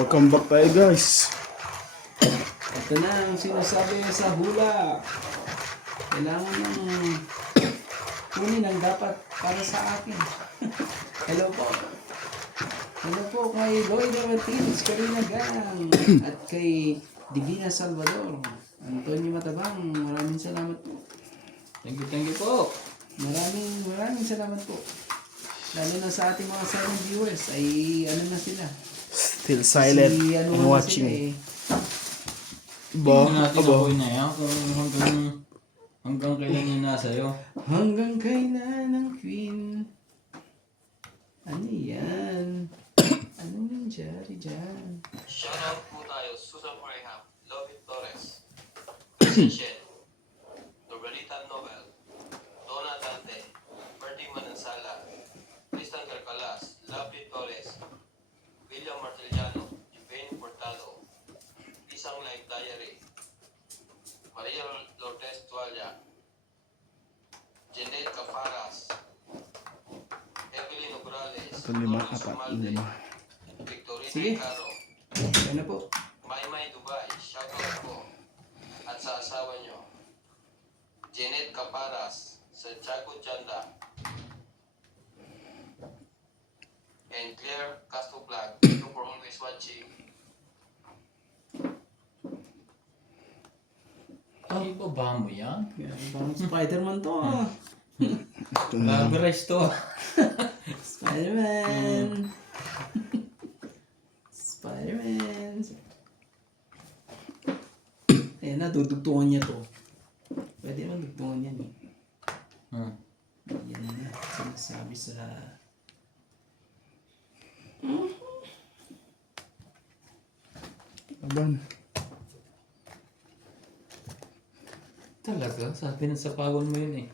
Welcome back tayo guys. Ito na ang sinasabi sa hula. Kailangan ng kunin ang dapat para sa akin. Hello po. Hello po kay Lloyd Martinez, Karina Gang, at kay Divina Salvador. Antonio Matabang, maraming salamat po. Thank you po. Maraming salamat po. Lalo na sa ating mga silent viewers ay ano na sila. Still silent ano and na watching. sila eh. Ba? Tingnan natin Aba. ako na yan kung hanggang kailan yun nasa'yo. Hanggang kailan ang queen? Ano yan? Anong nangyari dyan? Shoutout po tayo, Susan Moreham, Lovie Torres, Shen, Norberita Nobel, Donna Dante, Bertie Manansala, Tristan Carcalas, Lovie Torres, William Martellano, Juvene Portado, Isang Life Diary, Maria Lourdes Tualla, Jeanette Cafaras, Evelyn Ograles, Ito lima, Lourdes apat, Umalde, lima. Victorina Sige. Caro, Ano po? Maymay Dubai, shoutout po. At sa asawa nyo, Janet Caparas, Santiago Chanda, and Claire Castro Vlog. Thank you for always watching. Ay, baba mo yan? Parang Spider-Man to ah. Ito na. Rubberized to. Spider-Man. Spider-Man. Ayan na, dudugtungan niya to. Pwede naman dugtungan yan eh. Yan na, sinasabi sa... Aban. Talaga? Sabi na sa pawon mo yun eh.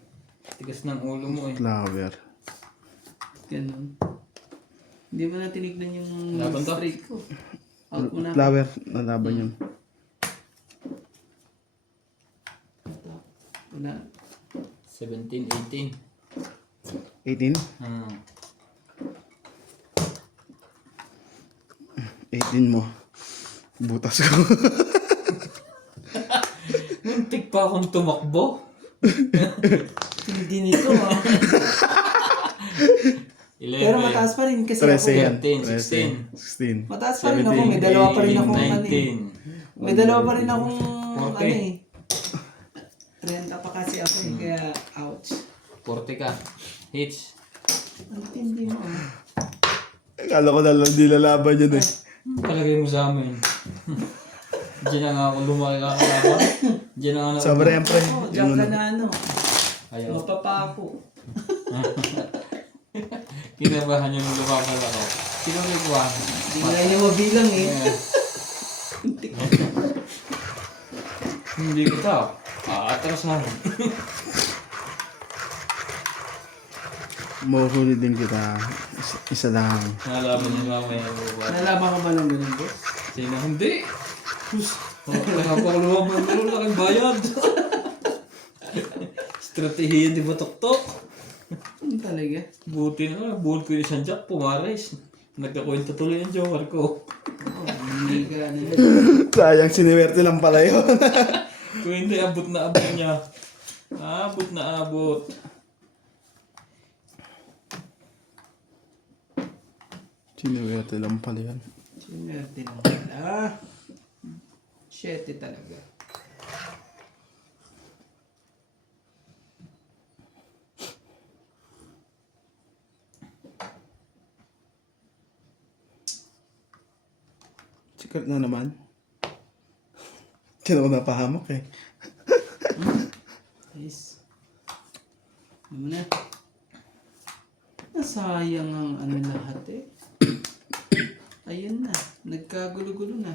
Tigas ng ulo mo eh. Flower. Ganun. Hindi mo na tinignan yung Laban to? straight ko. Out mo na. Flower. Nalaban yun. Wala. 17, 18. 18? 18 mo. Butas ko. Muntik pa akong tumakbo. Hindi nito ah. 11, Pero mataas pa rin kasi 13 ako. yan. 16. 16. Mataas pa rin ako. May dalawa pa rin akong ano eh. 19. May dalawa pa rin akong ano Okay. eh. Trend pa kasi ako eh. Kaya ouch. 40 ka. Hits. Ang tindi mo ah. Akala ko na lang di lalaban yun eh. Palagay mo sa amin. Diyan na nga ako lumaki kakalaban. Diyan na nga ako. Sobra yan pre. Oh, diyan ka na ano. Ayaw. Mapapako. Kinabahan yung lumabal ako. Sino may kuha? Hindi nga niya mabilang eh. Hindi ko tao. Atrasahan. Mahuhuli din kita. Isa lang. Nalaman niyo mamaya yung buwan. Nalaman ka ba ng ganun boss? Sino? Hindi. Napakuluwag mo yung laking bayad. Strategiya di ba tok-tok? Ano talaga? Buti na, buhol ko yung isang jack, pumares. Nagkakwento tuloy ang joker ko. Oh, hindi ka ano. Sayang siniwerte lang pala yun. Kung hindi, abot na abot niya. Abot na abot. Siniwerte lang pala yun. Sinerte lang pala. Shete talaga. Sikat na naman. Hindi ako napahamak eh. Guys. Ano mo na? Nasayang ang ano lahat eh. Ayun na. Nagkagulo-gulo na.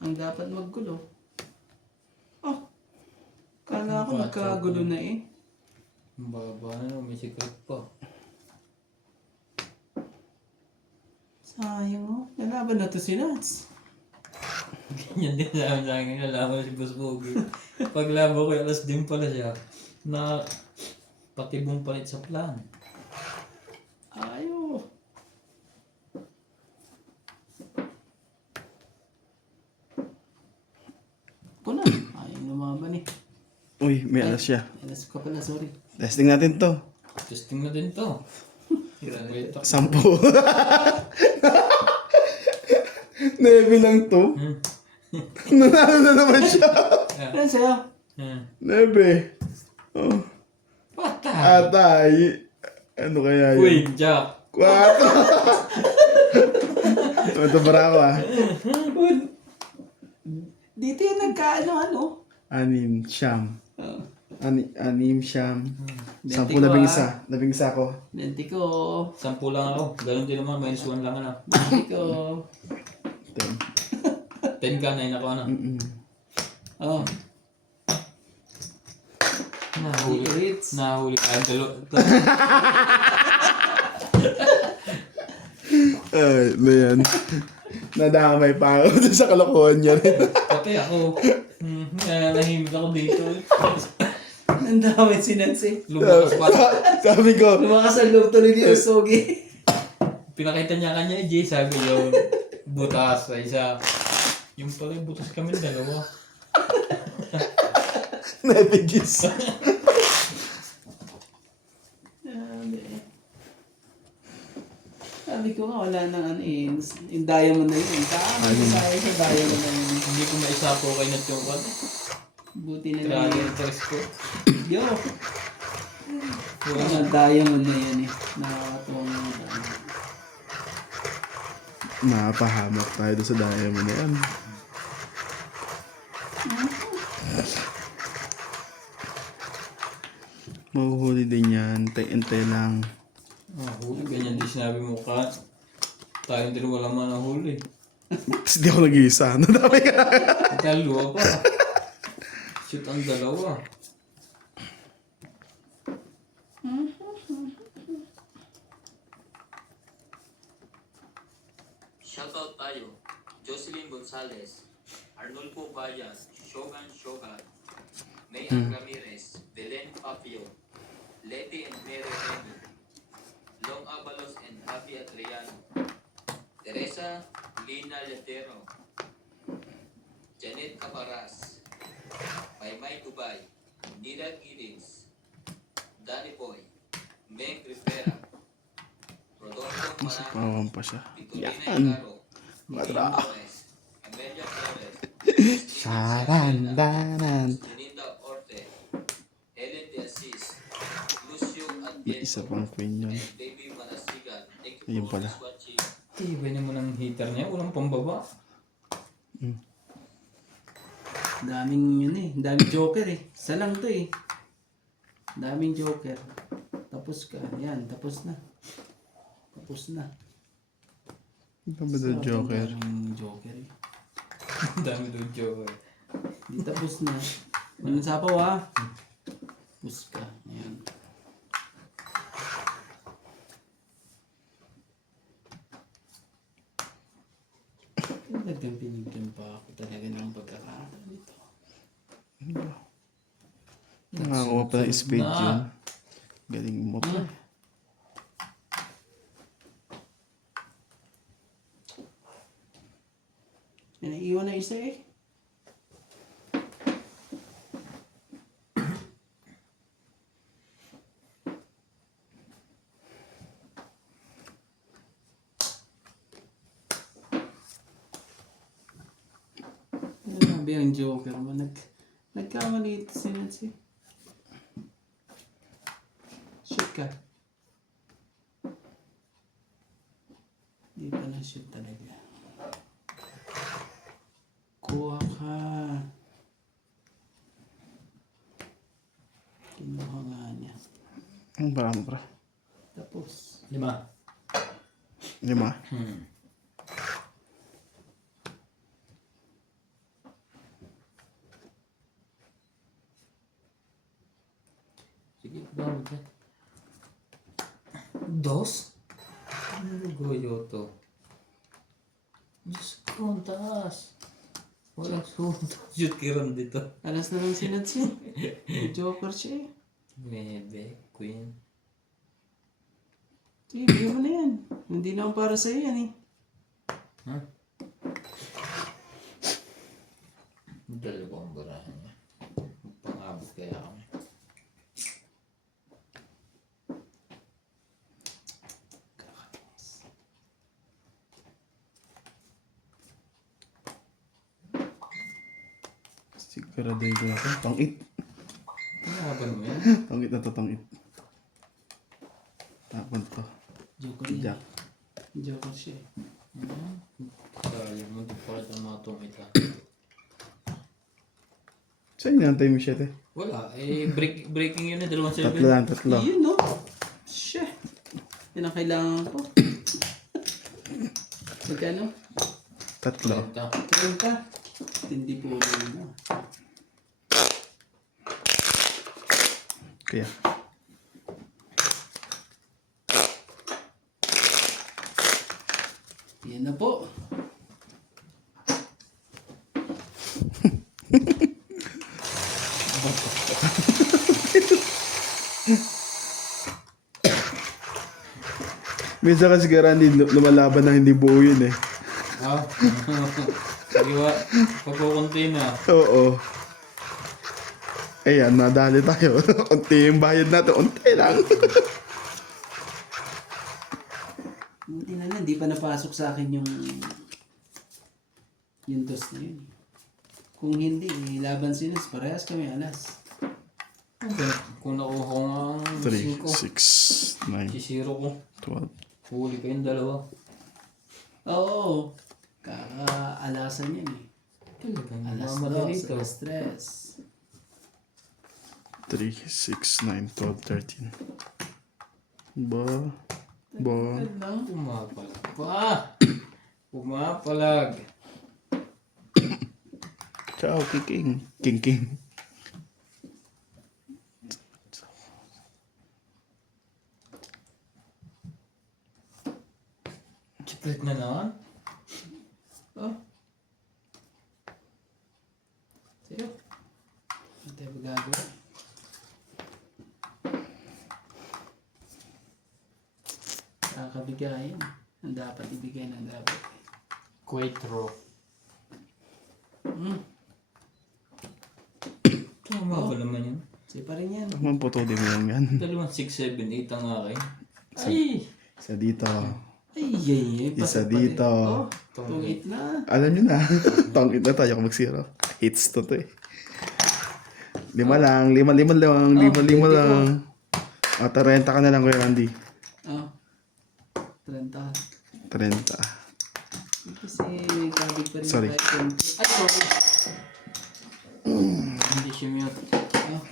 Ang dapat maggulo. Oh. Kala ko nagkagulo na eh. Ang baba na, may secret pa. Sayang oh. Nalaban na to si Nats. Ganyan din sa amin sa akin, nalaman si Boss Bogey. Paglabo ko, alas din pala siya. Na patibong palit sa plan. Ayo. Ako na. Ayaw lumaban eh. Uy, may alas siya. Alas ka pala, sorry. Testing natin to. Testing na din to. Wait, 10. 9 lang to. Nanalo na naman siya. Ano sa'yo? 9. Oh. Patay! Atay. Ano kaya yun? Queen, Jack. 4. Ito para ako ah. Dito yung nagkaano-ano. 6, siyam. Oh. 6, siyam. 10, 20 ko, 11. 11 ako. 20 ko. 10 lang ako. Ganun din naman, -1 lang ano. 20 ko. 10. 10 ka, 9 ako ano. Oh. Nahuli. Ritz. Nahuli ka. Ay, ano yan? Nadamay pa ako dun sa kalokohan niya rin. Pati ako. Nanahimik ako dito. Ang dami sinansi. Lumakas pa. Sabi ko, Lumakas ang loob tuloy ni Usogi. Pinakita niya kanya, Jay, sabi yung butas sa isa. Yung pala yung butas kami dalawa. napigis. Sabi ko nga, wala nang ano eh. Yung diamond na yun. Saan sayang sa diamond na yun. Hindi ko maisapo kay Nat yung kwan. Buti na lang Grabe yun. yung interest ko. Yo! Ang diamond na yan eh. Nakakatuwang mga diamond. Napahamak tayo doon sa diamond na yan. Mahuhuli din yan. Tay-antay lang. Huli, ganyan din sinabi mo ka. Tayo din wala man ang huli. Kasi di ako nag-iisa. Nadami ka. Dalawa pa. Shoot ang dalawa. Shoutout tayo. Jocelyn Gonzalez, Arnulfo Bayas, Shogun Shogun, Mayan Ramirez, Belen Papio, Leti and Mary Remy, Long Abalos and Javi Adriano, Teresa Lina Letero, Janet Caparas, Maymay Dubai, Nida Giddings, Danny Boy, Meg Rivera, Rodolfo Manaco, Pawang pa siya. Victorina Yan. Igaro, Madra. Flores, Amelia Flores, Sarandanan. Linda Orte, Helen De Assis, Lucio May isa Adviento, pang queen yun. and Baby Manasigan. Thank you Ayun for pala. watching. Iba naman ang heater niya. Walang pambaba. Daming yun eh. Daming joker eh. Isa lang to eh. Daming joker. Tapos ka. Yan. Tapos na. Tapos na. Ito ba the Joker? Daming joker eh. Ang dami doon joke. Di tapos na. Walang sapaw ah. Tapos ka. Ayan. Talagang pinigyan pa ako talaga ng pagkakataon nito. Nakakuha pa ng spade yun. Galing mo pa. May naiiwan na isa eh. Grabe ang joker mo. Nagkamali ito si Nancy. Shoot ka. Di pa na shoot talaga. Kuha ka. Kinuha nga niya. Ang parang pra. Tapos. 5. 5. Sige, bawal ka. 2? Ano lugoyo to? Diyos ko, ang taas. Walang shoot kiran dito. Alas na lang si Nancy. Joker siya eh. 9, Queen. Sige, bigyan mo na yan. Hindi naman para sa'yo yan eh. Ha? Dalawang ba? Siguraduhin ko na ito. Tangit. Kinaban mo yan? Tangit na to, tangit. Tapon to. Joker yan. Jack. Joker siya eh. Sayang mo, di pa kita matong ita. Saan inantay mo siya, te? Wala, breaking yun eh, 2-7. Tatlo lang, tatlo. Yun no? Siya. Yan ang kailangan ko. Magkano? Tatlo. 30. Hindi po ulit na. Kaya. Yan na po. Minsan kasi Randy, lumalaban na hindi buo yun eh. Ah, sige ba, pagkukunti na. Oo. Ayan, nadali tayo. Unti yung bayad natin. Unti lang. Buti na lang, di pa napasok sa akin yung dos na yun. Kung hindi, laban sinas, parehas kami alas. Kung nakuha ko nga ang 3, 5, 6, 9, sisiro ko. 12. Huli kayong dalawa. Oo. Kakaalasan yan eh. Talagang Alas mamadali dos, ito. alas tres. 3, 6, 9, 12, 13. Ba? Tagal lang. Pumapalag pa. Pumapalag. Ciao, King. King. Split na naman. Oh. Sa'yo. Ano tayo magagawa? Kakabigayan. Ang dapat ibigay ng dapat. Quattro. Hmm. Tama ba naman yun? Sige pa rin yan. Ang puto din mo lang yan. 2, 6, 7, 8 ang akin. Ay! Isa dito. Ay, ay. Isa dito. Oh, tungit na. Alam nyo na. Tangit na tayo kung mag-zero. Hits to eh. 5 lang. 5 lang. 5 lang. Ah, 30 ka na lang, Kuya Randy. Oh. 30. 30. Kasi kabig pa rin. Sorry. Ay, sorry. Hindi siya mute. Oh.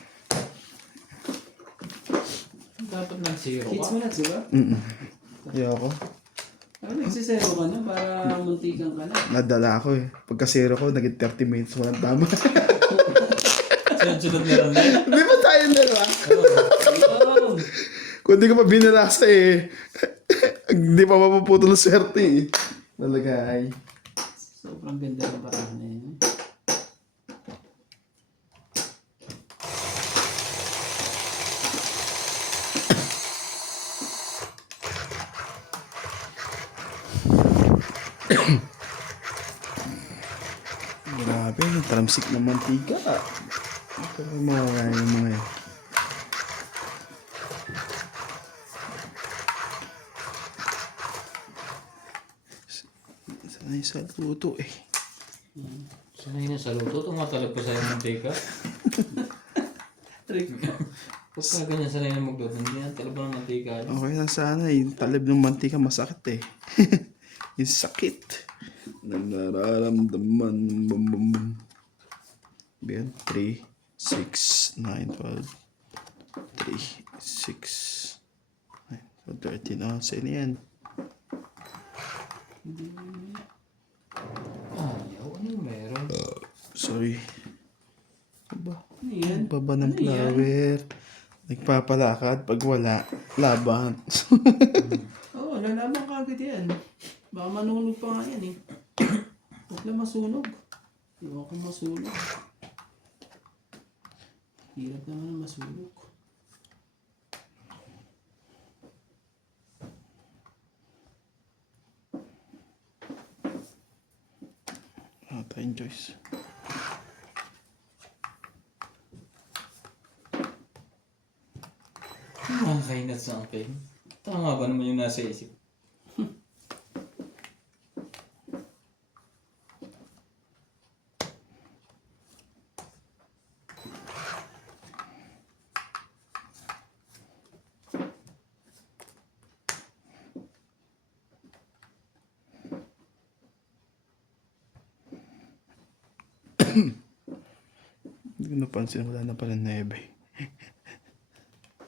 Dapat ng zero Hits ka. mo na, di ba? Ayoko. Ano, nagsisero ka na para muntikan ka na. Nadala ako eh. Pagka zero ko, naging 30 minutes. Walang tama. Sunod-sunod na lang na. Di ba tayo dalawa? Oh. Kung di ka pa binalasa eh. Hindi pa mapuputol ang swerte eh. Nalagay. Sobrang ganda ng paraan na yun. Grabe, talamsik ng mantika. Ito yung mga yan. Sanay sa luto eh. Sanay na sa luto. Tumatalab pa sa'yo ng mantika. Trick. Pagka ganyan sanay na magluto, hindi na talab ng mantika. Okay lang sana eh. Yung talib ng mantika masakit eh. Yung sakit. Nararamdaman. Bum, bum, bum. Yan. 3, 6, 9, 12. 3, 6, 9, 12, 13. Oh, sa'yo na yan. Ayaw, ano yung meron? Sorry. Aba, Ano yan? baba ng Ano yan? flower. Nagpapalakad. Pag wala, laban. Oo, lalaban ka agad yan. Baka manunog pa nga yan eh. Huwag lang masunog. Huwag akong masunog. Hirap naman ang masunog. Tayong choice. Nakakainat sa akin. Tama ba naman yung nasa isip? Hindi ko napansin, wala na pala 9.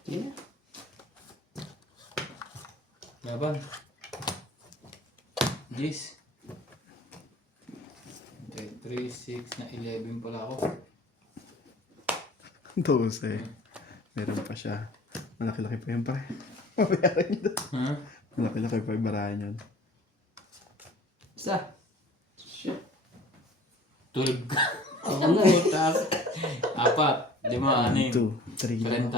Yeah. Laban. Yes. 3, 6 na 11 pala ako. 12. Meron pa siya. Malaki-laki pa yun, pare. Mabayaran nyo doon. Ha? Malaki-laki pa yung barahan yun. Isa. Shit. Tulog ka. Oo nga eh. 4, 5, 6. 2, 3.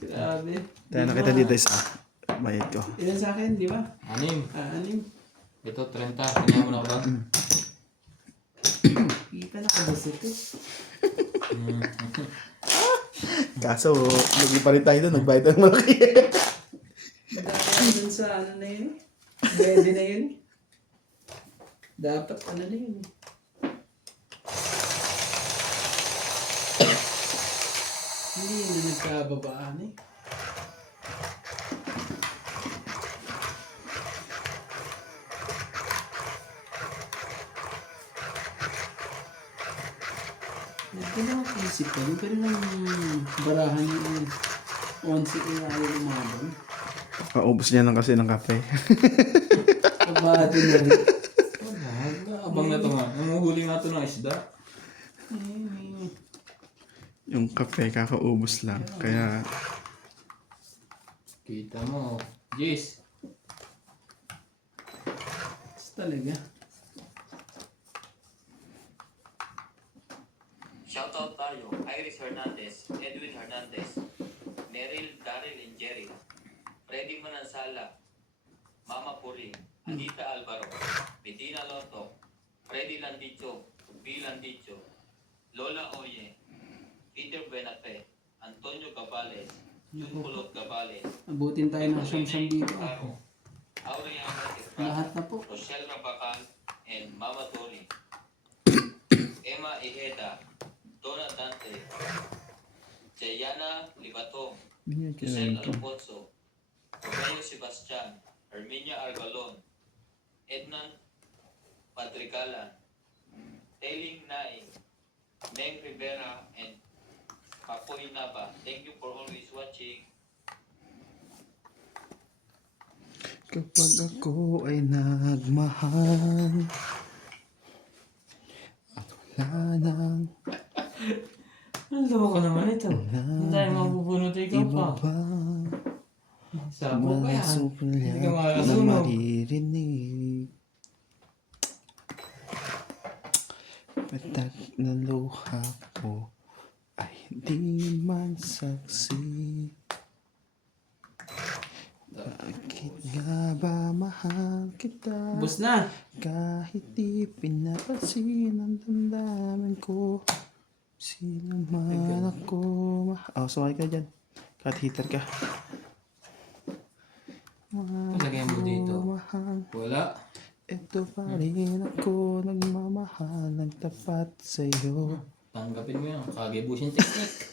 30. Grabe. Tayo nakita dito isa. Bayad ko. Ilan sa akin, di ba? 6. 6. Ito 30. Kanya mo na ba? Kita na kabusot eh. Kaso, lagi pa rin tayo doon. Nagbayad ng malaki. Dahil dun sa ano na yun eh. Pwede na yun eh. Dapat ano na yun eh. Hindi na nagkababaan eh. Hindi na isip ko yun, pero nang barahan yung 11 yung ayaw lumabang. Paubos niya lang kasi ng kape. Kabado na rin. Abang na ito nga. Nanguhuli nga ito ng isda. Yung kape, kakaubos lang. Kaya, Kita mo. Yes. Talaga. Shoutout tayo, Iris Hernandez, Edwin Hernandez, Meryl, Daryl, and Jerry, Freddy Manansala, Mama Puri, Anita Alvaro, Medina Loto, Freddy Landicho, B. Landicho, Lola Oye, Peter Benafe, Antonio Gabales, Junpulot Gabales, Abutin tayo ng siyam dito. Caro, Aureana Lahat Estrada, na po. Rochelle Rabacan, and Mama Tori, Emma Iheda, Donna Dante, Jayana Libato, hindi niya Giselle kailangan to. Alfonso, Romeo Sebastian, Herminia Argalon, Ednan Patricalan, Tailing Nai, Meng Rivera, and Papoy Naba. Thank you for always watching. Kapag ako ay nagmahal at wala nang Ang loko naman ito. Ang tayo mapupunot ikaw iba pa. pa, Sabo ka yan. sumasulya Hindi ka na makakasunog. maririnig. Patak na luha ko ay hindi man saksi. Bakit nga ba mahal kita? Bus na. Kahit di pinapansin ang damdamin ko, sino man ako sorry ka dyan. Cut hitter ka. Lagyan mo dito. Mahal, Wala. ito pa rin ako nagmamahal ng tapat sa'yo. Tanggapin mo yan. Kagibusin technique.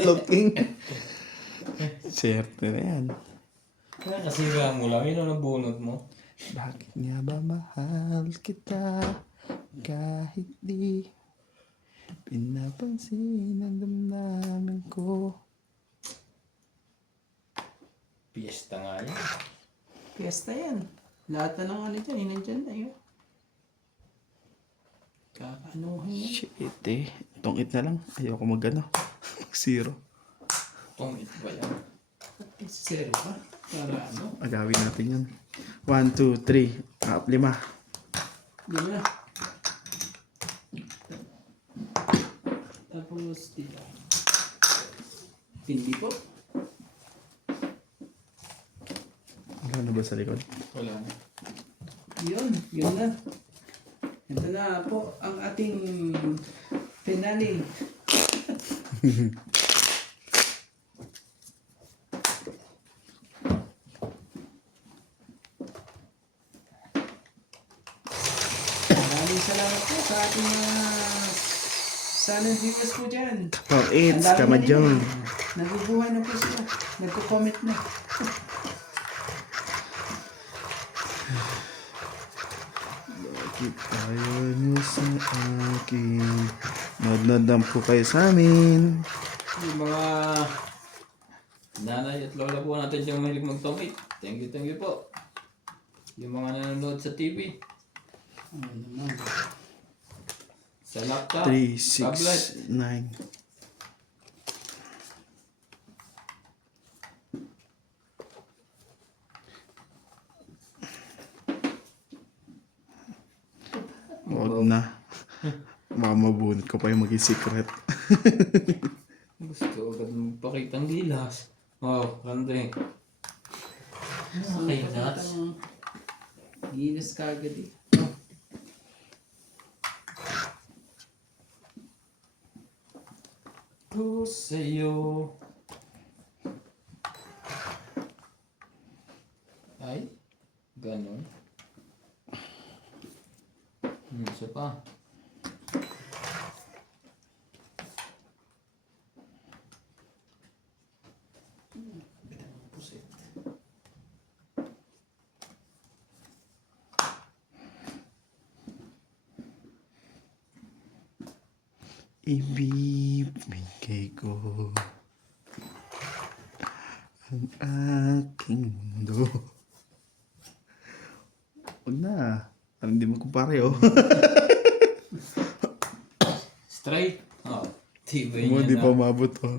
Looking. Siyerte na yan. Kaya kasira mo lang. Yun ang nabunot mo. Bakit nga ba mahal kita kahit di pinapansin ang damdamin ko? Fiesta nga yan. Fiesta yan. Lahat na ng ano dyan, inandyan na yun. Kakaanuhin yan. Shit eh. Tong it na lang. Ayoko mag-ano. Zero. Tong it ba yan? Zero pa. Para ano? Agawin natin yun. 1, 2, 3. 5. Yun na. Tapos dito. Hindi po. Wala na ba sa likod? Wala na. Yun na. Ito na po ang ating finale. Maraming salamat po sa ating mga silent viewers po dyan. For it's Ang dami na kamadyon. nila. Nagubuhay na po sila. Nagko-comment na. Bakit ayaw nyo sa akin? Nod-nod lang po kayo sa amin. Yung mga nanay at lola po natin yung mahilig mag-donate. Thank you po. Yung mga nanonood sa TV, Ano naman. sa laptop, 3, tablet. 6, 9. Huwag na. Mamabunot ko pa yung maging secret. Gusto agad magpakita ng gilas. Oh, Rande. Okay, nuts. Ginas ka agad eh. Ko sa'yo. Ay, ganon. Isa pa. Pusit. Ibibigay ko ang aking mundo. Huwag na. Parang hindi mo kumpare, oh. Straight. Oh, tibay Mo, niya di na. pa umabot, oh.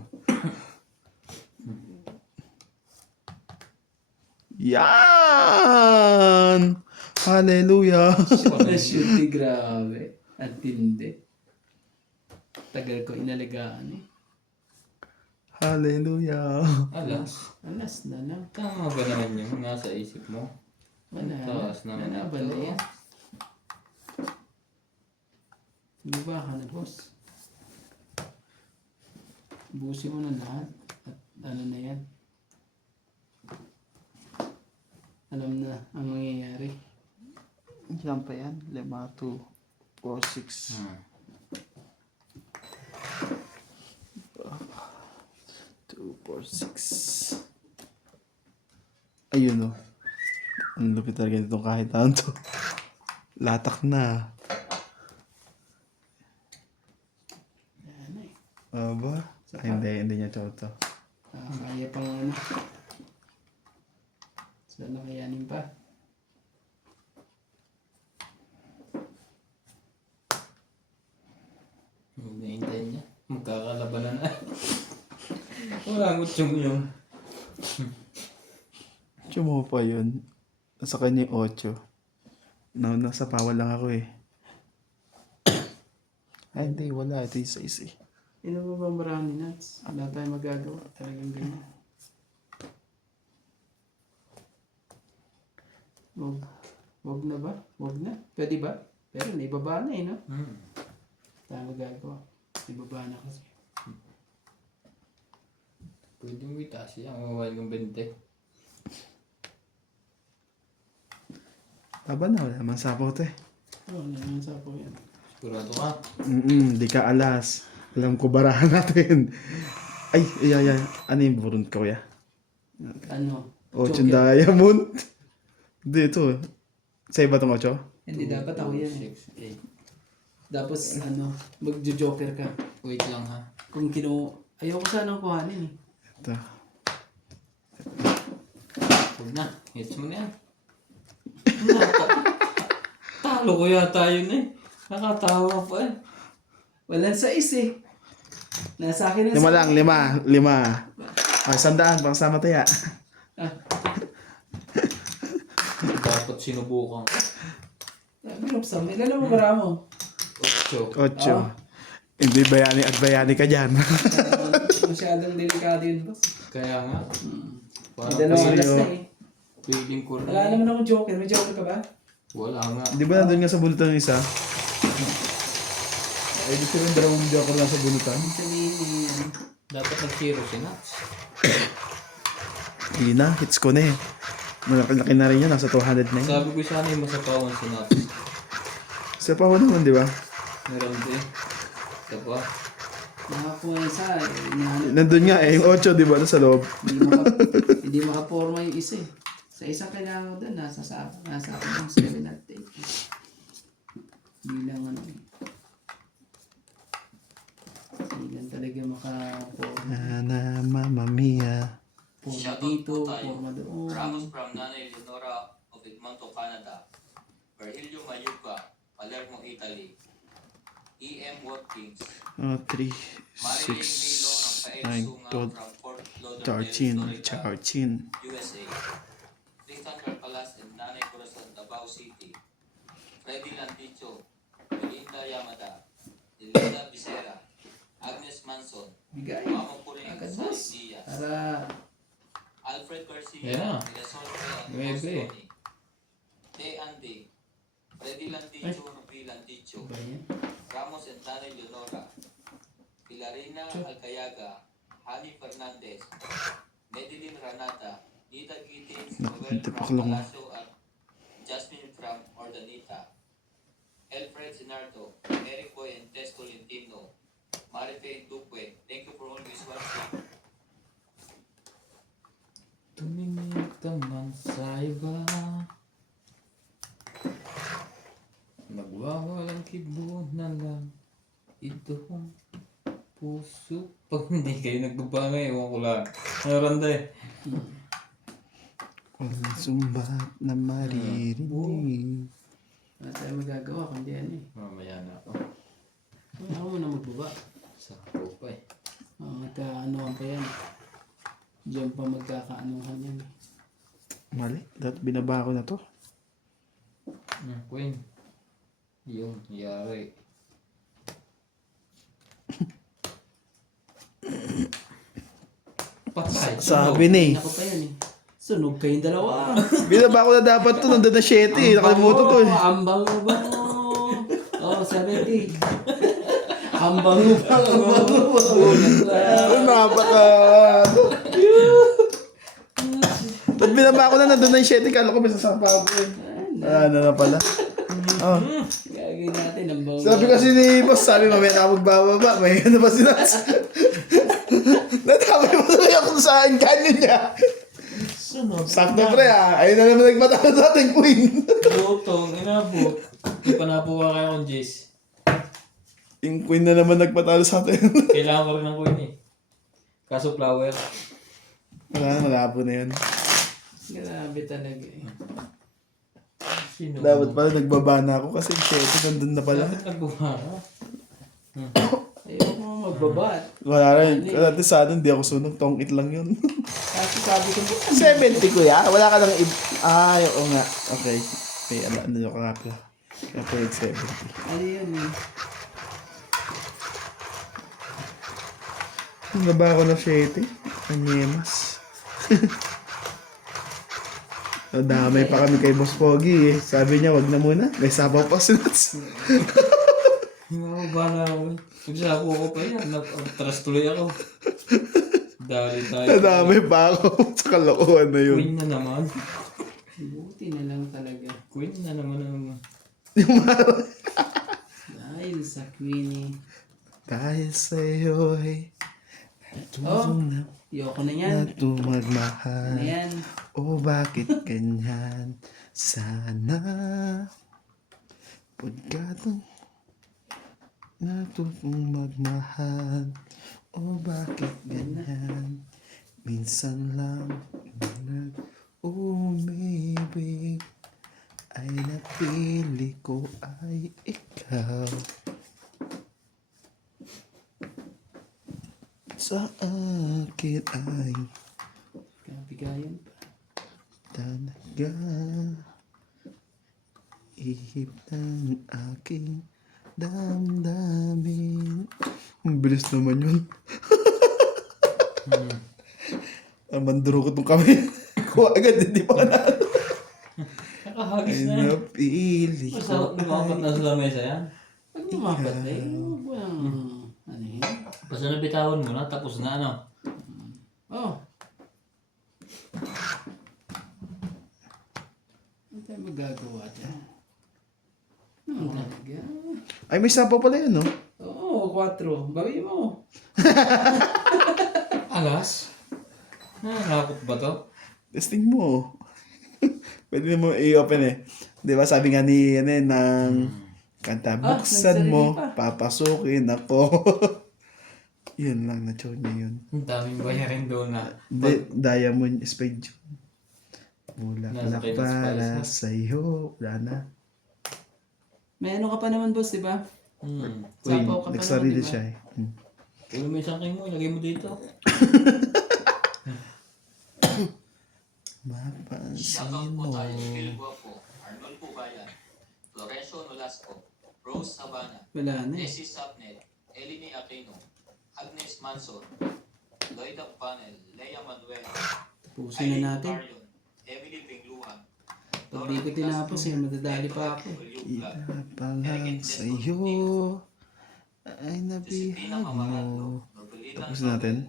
Yan! Hallelujah! Wala shoot, grabe. At tindi. Tagal ko inalagaan eh. Hallelujah! Alas. Alas na lang. Tama ba naman yung nasa isip mo? Wala na. Taas naman Nanaban na ito. yan. Baba ka na, boss. Busin mo na lahat. At ano na yan. Alam na ang mangyayari. Yan pa yan. 5, 2, 4, 6. 2, 4, 6. Ayun, oh. Ang lupit talaga nitong kahit ano to. Latak na. Yan eh. Aba? Ay, hindi niya to. Kaya pang ano. Sana kayanin pa. Hinihintay niya. Magkakalabanan na. Wala ko yung. Chumo pa yun. Nasa kanya yung 8. Nasa pawal lang ako eh. Ay, hindi. Wala. Ito yung 6 eh. Ano ba ba marami nuts? Wala tayong magagawa. Talagang ganyan. Wag na ba? Wag na? Pwede ba? Pero naibaba na eh, no? Tayo magagawa. Ibaba na kasi. Pwede mo itaas yan. Mawawal yung 20. Laban na. Wala naman sapaw to eh. Oo, naman sa po yan. Sigurado ka. Di ka alas. Alam ko barahan natin. Ay. Ano yung burun ko, kuya? Ano? 8 diamond. Hindi, ito. Sa iba itong 8? Hindi dapat ako yan eh. 6, 8. Tapos ano, magjo-joker ka. Wait lang ha. Kung ayoko sanang kuhanin eh. Ito. Huwag na. Hits mo na yan. Talo ko yata yun eh. Nakatawa pa eh. Walang sais eh. Nasa akin 5 lang. 5. Ay, 100. Baka sama tayo. Dapat sinubukan. Group sum. Ilan mo para mo? 8. 8. Hindi bayani at bayani ka dyan. Masyadong delikado yun, boss. Kaya nga. May Parang dalawang kasi alas na yun. eh. feeling ko Wala rin. naman akong joker. May joker ka ba? Wala nga. Di ba nandun nga sa bunutan ng isa? Ay, di sabihin dalawang joker lang sa bunutan. Ibig sabihin eh, Dapat nag-zero si Nats. Hindi na. Hits ko na eh. Malaki-laki na rin yun. Nasa 200 na yun. Sabi ko sana yung masapawan si Nats. Sa paho naman, di ba? Meron din. Ito pa. nakakuha isa eh. Inahanap- Nandun nga eh. Yung 8, di ba? Nasa loob. Hindi makaporma yung isa eh. Sa isang kailangan ko doon, nasa akin yung 7 at 8. Virgilio Mayuga, Palermo, Italy. E.M. Watkins, 3, Marilyn 6, Milo ng 9, Kaelsunga 12, from Fort Lauderdale, 13, Florida, 13. USA. Tristan Carpalas and Nanay Corazon, Davao City. Freddy Lanticho, Belinda Yamada, Linda Becerra, Agnes Manson, Bigay. Mama Puring Agad, Sally boss. Diaz, Para Alfred Garcia, Yeah. Mirasol and Bebe. Bostoni, Te Andy, Freddy Lanticho, Ruby Lanticho, ba yan? Ramos and Nanay Leonora, Pilarina Alcayaga, Hani Fernandez, Medellin Ranata, Nita Gittins, Naku, Noel hindi pa from kulong. Palacio at Jasmine from Ordanita, Alfred Sinardo, Eric Boy and Tess Tolentino, Marife Duque. Thank you for always watching. Tumingin ka man sa iba, nagwawalang kibo na lang itong puso. Pag hindi kayo nagbabangay, ewan ko lang. Ano Randa eh? Walang sumbat na maririnig. Wala tayo magagawa kundi ano eh. Mamaya na ako. Ako muna magbaba. Sakto pa eh. Magkaanuhan pa yan. Diyan pa magkakaanuhan yan. Mali. Dapat binaba ko na to. Queen. Yung yari. Patay. Sabi na eh. Ako pa yan eh. Sunog kayong dalawa. Binaba ko na dapat to. Nandun na 7 eh. Nakalimutan ko eh. Ambang mo ba? Oh, 70. Ambang mo ba? Napaka... Ba't binaba ko na nandun na yung 7? Kala ko may sasapa ko eh. Ano na pala. Oh. Gagawin natin ambang mo. Sabi kasi ni boss, sabi mamaya na ako magbababa. May ano ba sila? Natamay mo tuloy ako sa ganyan niya. Sunog. Sakto pre ah. Ayun na naman nagpatalo sa ating queen. Butong, inabot. Di pa napuwa kayo kung Jace. Yung queen na naman nagpatalo sa atin. Kailangan ko rin ng queen eh. Kaso flower. Wala, malabo na yun. Grabe talaga eh. Sino? Dapat pala nagbaba na ako kasi 7 nandun na pala. Dapat nagbuha ka. Ayoko mo magbabat. Wala rin. Dati sa ano, hindi ako sunog. Tongit lang yun. Kasi sabi ko, 70 kuya? Wala ka lang oo nga. Okay. May ano ka nga pala. Kaya pala 70. ano yun eh. Ang gaba ako ng 7. Anyemas. Nadamay pa kami kay Boss Pogi eh. Sabi niya, wag na muna. May sabaw pa si Nats. Hinababa na ako. Nagsako ko pa yan. Atras tuloy ako. Dali tayo. Nadamay pa ako sa kalokohan na yun. Queen na naman. Buti na lang talaga. Queen na naman ang... Dahil sa Queenie. Dahil sa'yo ay Oh, ayoko na yan. na tumagmahal. Ano yan? O bakit ganyan? Sana pagkatong natutong magmahal. O bakit ganyan? Minsan lang umibig ay napili ko ay ikaw. Sa akin ay Kabigayan pa. talaga ihip ng aking damdamin. Ang bilis naman yun. Manduro ko tong kami. Kuha agad, hindi pa na. Nakahagis Ay na yan. napili Basta ko lumapat na sa lamesa yan. Pag lumapat eh, huwag mo lang, ano yun? Basta nabitawan mo na, tapos na ano. Oh. Ano tayo magagawa dyan? Ano talaga? Ay, may sapaw pala yun, no? Oo, 4. Bawi mo. Alas? Nakakot ba to? Testing mo. Pwede mo i-open eh. Di ba sabi nga ni, ano eh, ng kanta, buksan mo, nagsarili papasukin ako. Yun lang, na-chow niya yun. Ang daming bayarin doon na. Diamond Spade yun. Nasa Bulaklak Kiddos para Palace sa'yo. Wala na. May ano ka pa naman, boss, di ba? Hmm. Uy, Sapaw ka pa nagsarili naman, di ba? siya eh. Ulo mo yung saking mo, ilagay mo dito. Mapansin Shoutout po mo. tayo, Phil Guapo, Arnold Pubayan, Florencio Nolasco, Rose Sabana, Wala na eh. Jessie Sapnet, Eleni Aquino, Agnes Manson, Loida Panel, Lea Manuel, Tapusin na natin. Marion, Emily Pingluan, Pag di ko tinapos eh, madadali pa ako. Ina pa lang sa'yo ay nabihag mo. Tapos natin.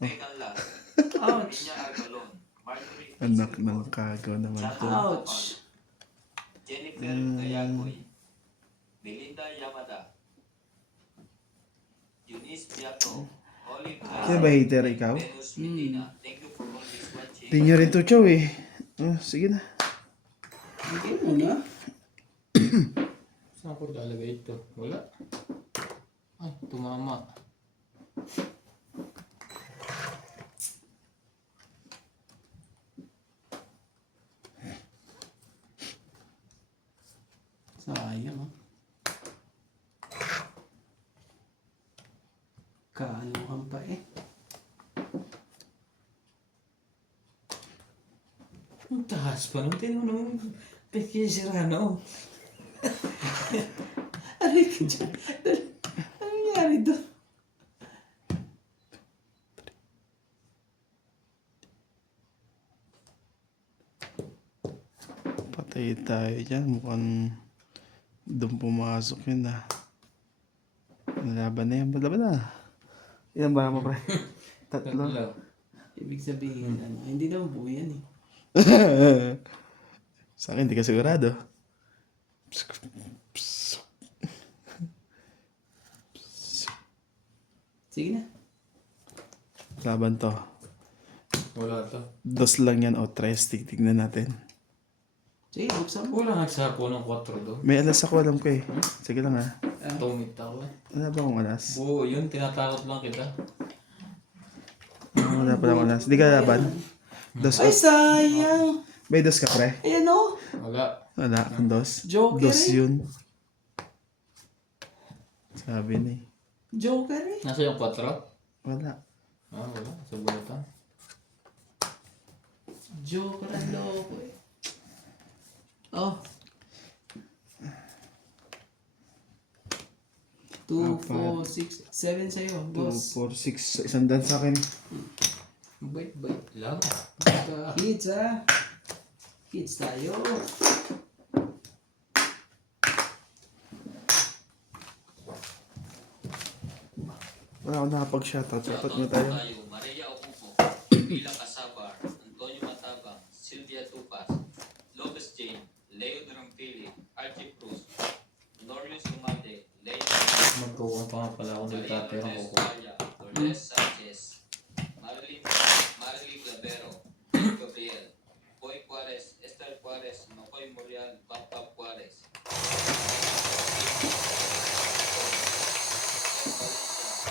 Megan Las, Ouch! Minya Argalon, Marjorie Anak ng kago naman to. Ouch! Jennifer Gayagoy, Belinda Yamada, Eunice Biato, Olive Sino ba hater ikaw? Venus Medina. Thank you for always watching. Di nyo rin to, Chow eh. Oh, sige na. Hindi mo na. Saan ko lalagay ito? Wala. Ay, tumama. Sayang ah. Kaanuhan pa eh. Ang taas pa naman. Tinan mo naman. Pagkisira na oh. Aray ka dyan. Ano nangyari doon? Patay tayo dyan. Mukhang doon pumasok yun ah. Laban na yan. Laban na. Ilan ba mo, pre? Tatlo. Tatlo. Ibig sabihin, ano, hindi naman buo yan eh. Sa akin, hindi ka sigurado. Sige na. Laban to. Wala to. Dos lang yan o tres. Tignan natin. Sige, buksan mo. Wala nagsapo ng 4 do. May alas ako, alam ko eh. Sige lang ha. Tumit ako eh. Wala ba akong alas? Buo yun, tinatakot lang kita. Wala pa akong alas. Hindi ka laban? Dos. Ay, sayang! May dos ka, pre? Ayan o. Wala. Wala, ang dos. Joker Dos eh. yun. Sabi ni. Joker eh. Nasa yung 4? Wala. Ah, wala. Sa bulatan. Joker ang loko eh. Oh. 2, 4, 6, 7 sa'yo, 2, boss. 4, 6. Isang dan sa akin. Bait lang. Hits ah. Hits tayo. Wala akong nakapag-shoutout. Shoutout mo Shoutout tayo. po tayo, Maria Ocupo, Bila Casabar, Antonio Matabang, Sylvia Tupas, Lopez Jane, Leo Durampili, Archie Cruz, Norius Umade, Leo Magkukuha pa nga pala ako ng Maria tatay ng Lourdes kuko. Guaya, Lourdes Sanchez, Marilyn Glabero, Gabriel, Boy Juarez, Esther Juarez, Makoy Morial, Bapap Juarez,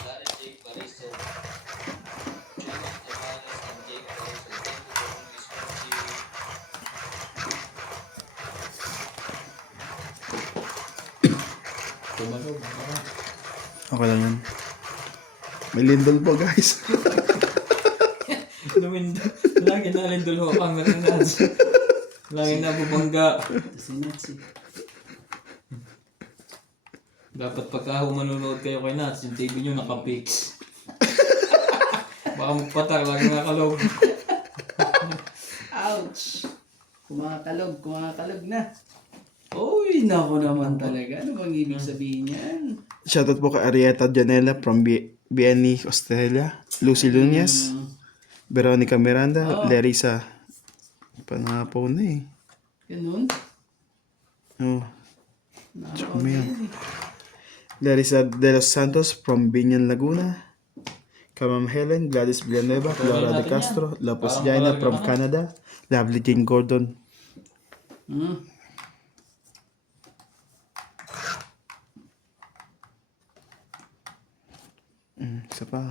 Darren J. Pariso, Julian Evanes, and Jake Pariso. Thank you for always watching. Tumalog. Okay lang yan. May lindol po, guys. Lumindo. Lagi na lindol ho kang narinas. Lagi na bubangga. Si Nats eh. Dapat pagka manonood kayo kay Nats, yung TV nyo naka-fix. Baka magpatar, lagi nakalog. Ouch! Kumakalog na. Uy, naku naman talaga. Ano bang ibig sabihin yan? Shoutout po kay Arieta Janela from BNE, Australia. Lucy Lunes. Veronica Miranda. Larissa. Panapaw na eh. Ganun? Oh. Nakaw May- yan eh. Larissa De Los Santos from Binyan, Laguna. Kamam Helen, Gladys Villanueva, Flora De Castro, Lopez Jaina from Canada. Lovely Jane Gordon. Hmm. Isa pa.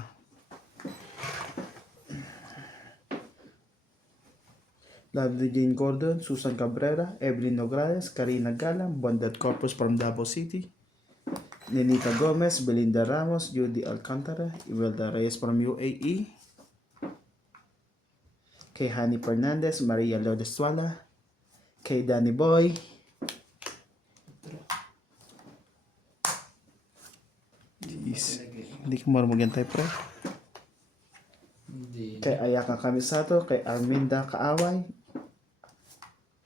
Lovely Jane Gordon, Susan Cabrera, Evelyn Nograles, Karina Galang, Bondat Corpus from Davao City, Nenita Gomez, Belinda Ramos, Judy Alcantara, Imelda Reyes from UAE, kay Hani Fernandez, Maria Lodeswala, kay Danny Boy, jeez, hindi ko marunong maghintay pre, Hindi. kay Ayaka Kamisato, kay Arminda Kaaway,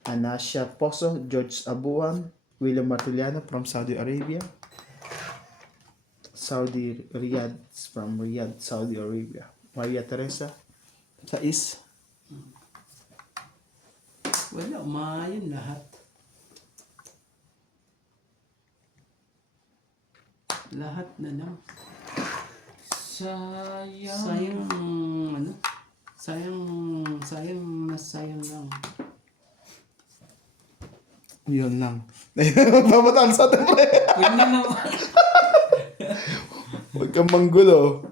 Anasia Poso, George Abuan, William Martiliano from Saudi Arabia, from Riyadh, Saudi Arabia, Maria Teresa, Sais, Wala, umayon lahat. Lahat na lang. Sayang. Sayang, ano? Sayang lang. yun lang. Mamatang sa atin pre. Huwag na naman. Huwag kang manggulo.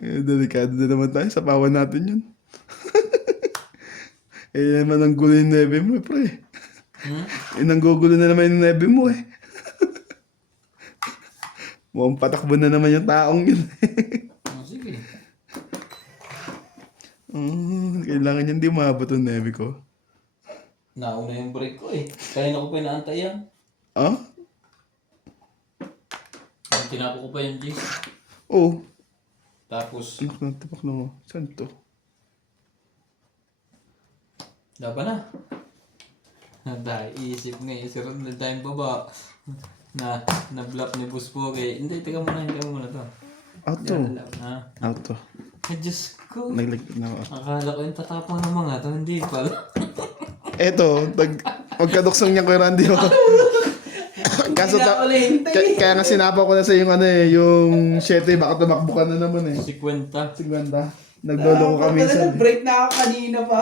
Delikado na naman tayo. Sapawan natin yun. Naman ang gulo yung nebe mo, pre. Nanggugulo na naman yung nebe mo, eh. Mukhang patakbo na naman yung taong yun. Oh, sige. Kailangan yan di maabot ang nebe ko. Nauna yung break ko eh. Kaya na ko pa inaantay yan. Ah? Tinapo ko pa yung G's. Oo. Tapos, Natapak na mo. Saan to? laban na. Dahil isip nga eh. Sirot na tayong baba. Na-block ni Boss Pogi. Hindi, teka muna to. Auto. Ha? Auto. Ay, Diyos ko. Naglag na ako. Akala ko yung tatapang ng mga to. Hindi pala. Eto, pagkaduksong niya kay Randy ako. Kaso kaya nga sinapa ko na sa yung ano eh, yung 7, baka tumakbo ka na naman eh. 50. 50. Naglolo ko kami sa... Break na ako kanina pa.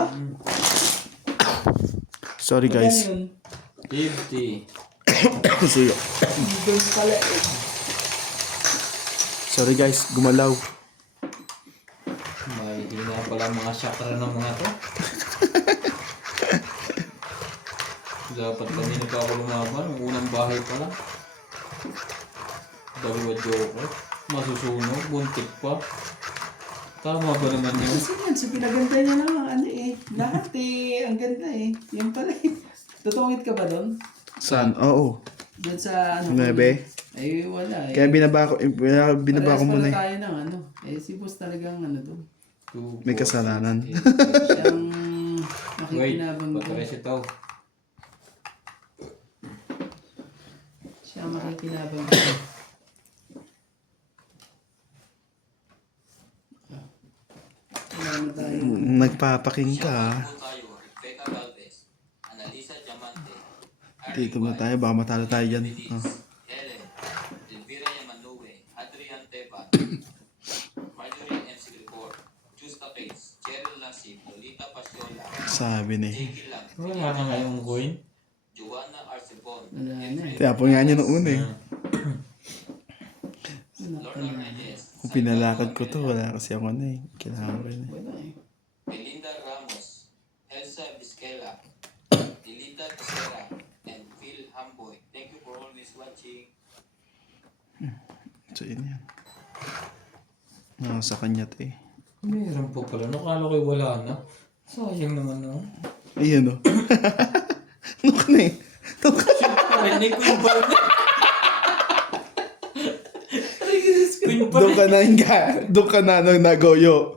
Sorry guys. Ano yun? 50. See you. Doon pala eh. Sorry guys, gumalaw. May hina pala mga chakra ng mga to. Dapat kanina pa ako lumaban. Yung unang bahay pala. Dalawa joker. Masusunog. Buntik pa. Tama ba naman yun? Kasi yan, sa pinaganda niya naman, ano eh. Lahat eh, ang ganda eh. Yan pala eh. Tutungit ka ba doon? Saan? Oo. Doon sa ano? 9. Eh wala eh. Kaya binaba ko muna Parehas eh. pala tayo ng ano. Eh si boss talagang ano doon. May kasalanan. Siyang Wait, makikinabang ko. patry si Tao. Siyang makikinabang ko. Wala na tayo. Nagpapaking ka. Po tayo, Rebecca Galvez, Analisa Diamante, Dito ba tayo? Baka matalo tayo dyan. Feliz, Oh. Helen, Elvira Yamanue, Adrian Tepa, Marjorie M. Sigripor, Justa Pace, Cheryl Lassie, Lolita Pasiola, Sabi ni. Jackie Lang, Wala ka ngayong coin? Joanna Arcebon, Wala na eh. Tapon nga niya noong una eh. Lorna Reyes, Kung pinalakad ko to, wala kasi ako na eh. Kailangan ko rin eh. Wala eh. Belinda Ramos, Elsa Vizquela, Dilita Tessera, and Phil Hamboy. Thank you for always watching. So yun yan. Sa kanya to eh. Meron pa pala. Nakala ko'y wala na. Sayang naman no. Ayan o. Ano ka na eh? Parinig ko yung pala. Queen pa Doon ka na nga. Doon ka na nang nagoyo.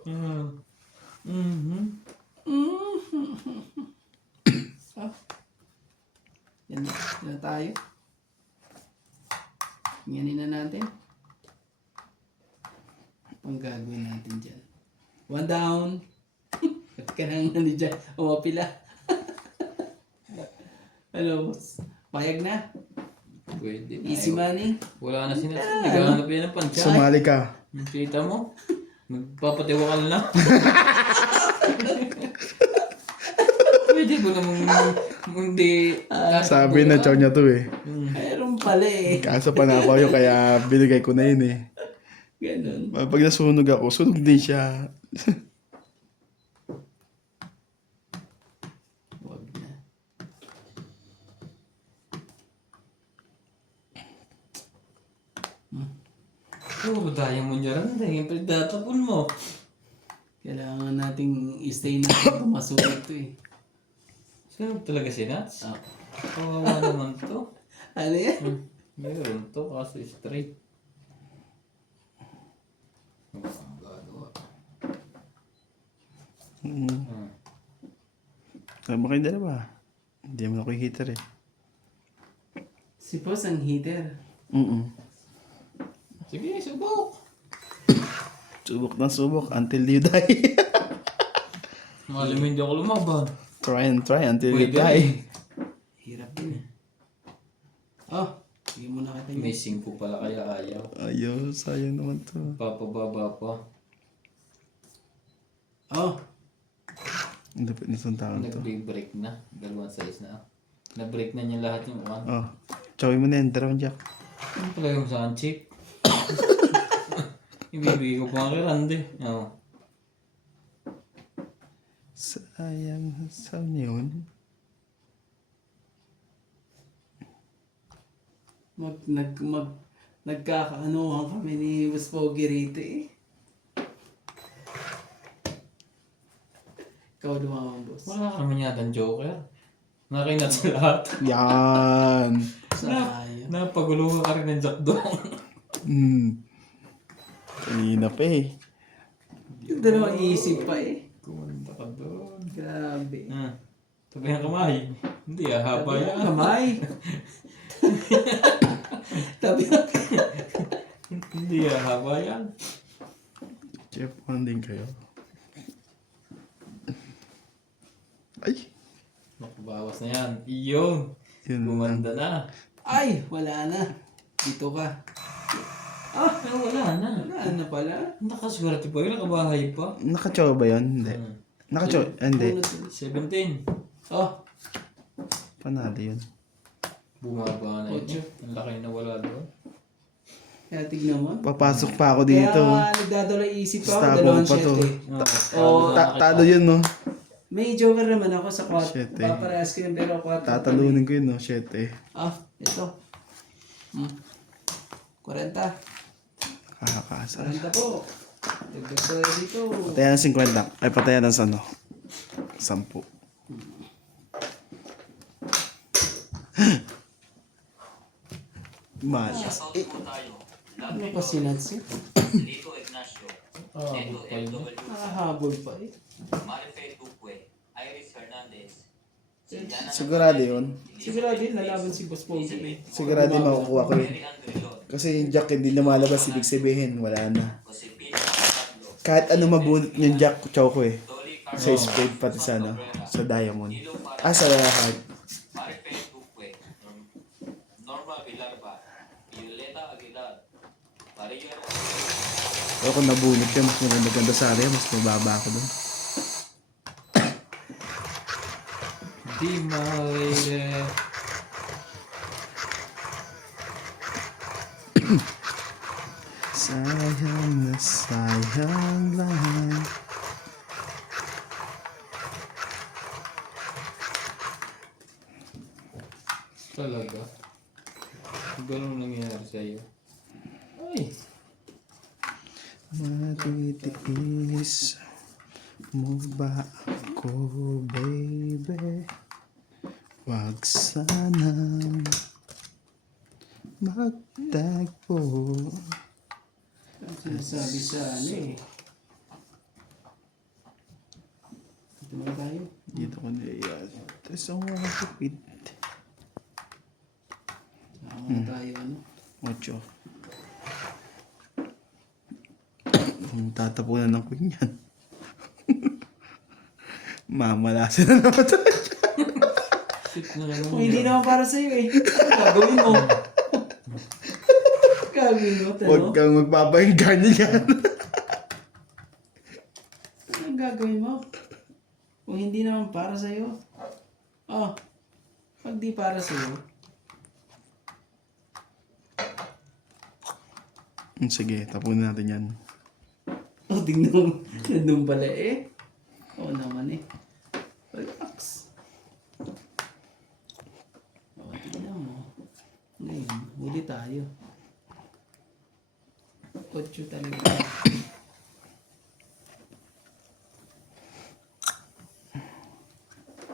Yan na tayo. Nganin na natin. Ang gagawin natin dyan. One down. At ka nang nani dyan. Umapila. Hello. Payag na. Pwede. Easy money. Wala na sinasabi. Naghahanap yan ng pansya. Sumali ka. Kita mo? Magpapatiwakal na. Pwede ba namang hindi... Sabi na chow niya to eh. Mayroon pala eh. Kaso panapaw yun, kaya binigay ko na yun eh. Ganun. Pag nasunog ako, sunog din siya. Wag na. Oo, daya mo niya rin. Dahil yung tatapon mo. Kailangan nating i-stay natin tumasulit to eh. Sino talaga si Nats? Ah. Kawawa naman to. Ano yan? Meron to kaso straight. Ang gagawa. Sabi mo kayo dalawa. Hindi mo ako heater eh. Si Boss ang heater. Sige, subok. Subok na subok until you die. Malam mo hindi ako lumaban. Try and try until you Pwede die. Hirap din eh. Oh, sige muna kita May 5 pala kaya ayaw. Ayaw, sayang naman to. Papababa pa. Oh, Ang dapat nitong taon to. Nag-break na. Dalawang size na. Na-break na niya lahat yung one. Oh, chawin mo na yan, dalawang jack. Ano talaga mo sa akin, chip? Ibibigay ko pa ang Randy. Oo. Sayang, saan yun? nagkakaanuhan kami ni Boss Pogi rito eh. Ikaw lumawang boss. Wala ka naman yata ang Joker. Nakinat sa lahat. Yan. Sayang. Napaguluhan ka rin ng Jack doon. Kanina pa eh. Yung dalawang isip pa eh. Kumanta ka doon. Grabe. Tabi ang kamay. Hindi haba Tabi yan. ang kamay. Tabi ang Hindi haba yan. Chef, din kayo. Ay! Nakubawas na yan. Iyon. Yun Gumanda na. Ay, wala na. Dito ka. Ah, wala na. Wala na pala. Nakaswerte pa yun. Nakabahay pa. Nakachaw ba yun? Hindi. Nakachaw? Hindi. 17. Oh, Panalo yun. Bumaba na Ocho. yun. Ang laki na wala doon. kaya tignan mo. Papasok pa ako dito. Kaya nagdadala isip pa ako. Stabo Dalawang pa to. siyete. Oo. Talo yun, no? May joker naman ako sa kwat. Siyete. Paparehas ko yun pero kwat. Tatalunin ko yun, no? 7. Ah, ito. 40. Kakakasal. 40 po. Dagdag ko na dito. Patayan ng 50. Ay, patayan ng 10. 10. Malas. Shoutout po tayo. Ano pa sinansi? Lito Ignacio. Neto FW. Nakahabol pa eh. Marife Duque. Iris Hernandez. Si Diana Sigurado yun. Sigurado yun, lalaban si Boss Pogi. Sigurado yung makukuha ko yun. Mary Andrelon. Kasi yung jack hindi na malabas, ibig sabihin, wala na. Josepina Pablo. Kahit ano mabunot yung jack, chow ko eh. Dolly Sa Carlos. spade pati sa ano, sa diamond. Nilo Ah, sa heart. Marife Duque. Norma Villarba. Violeta Aguilar. Maria Pero kung nabunot yun, mas maganda sa area, mas mababa ako dun. Di malay. Sayang na sayang lang. Talaga. Ganun nangyayari sa'yo. Ay. Matitiis mo ba ako, baby? Wag sanang magtagpo. Ang sinasabi sa ano eh. Ito naman tayo. Dito ko na yan. Tapos ang mga kapit. Saka na tayo ano. 8. Kung tatapunan ng queen yan. Mamalasin na naman tayo. Shit na naman. Kung hindi naman para sa'yo eh. Ano gagawin mo? Gagawin mo, Huwag tano? kang magpapahinggan niyan. Anong gagawin mo? Kung hindi naman para sa'yo. Oh, pag di para sa'yo, Sige, tapunin natin yan. Oh, tingnan mo. Nandun pala eh. Oo naman eh. Relax. Oh, tingnan mo. Ngayon, huli tayo. 8 talaga.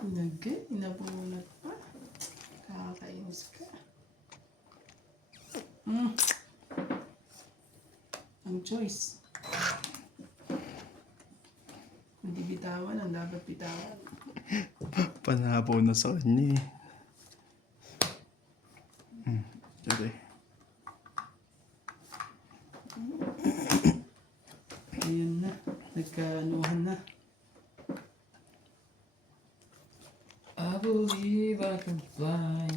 Nagay, inabulat pa. Kakainis ka. Ang choice. Hindi bitawan, ang dapat bitawan. Panahaw na sa kanya eh. Sorry. Ayun na, nagkaanuhan na. I believe I can fly.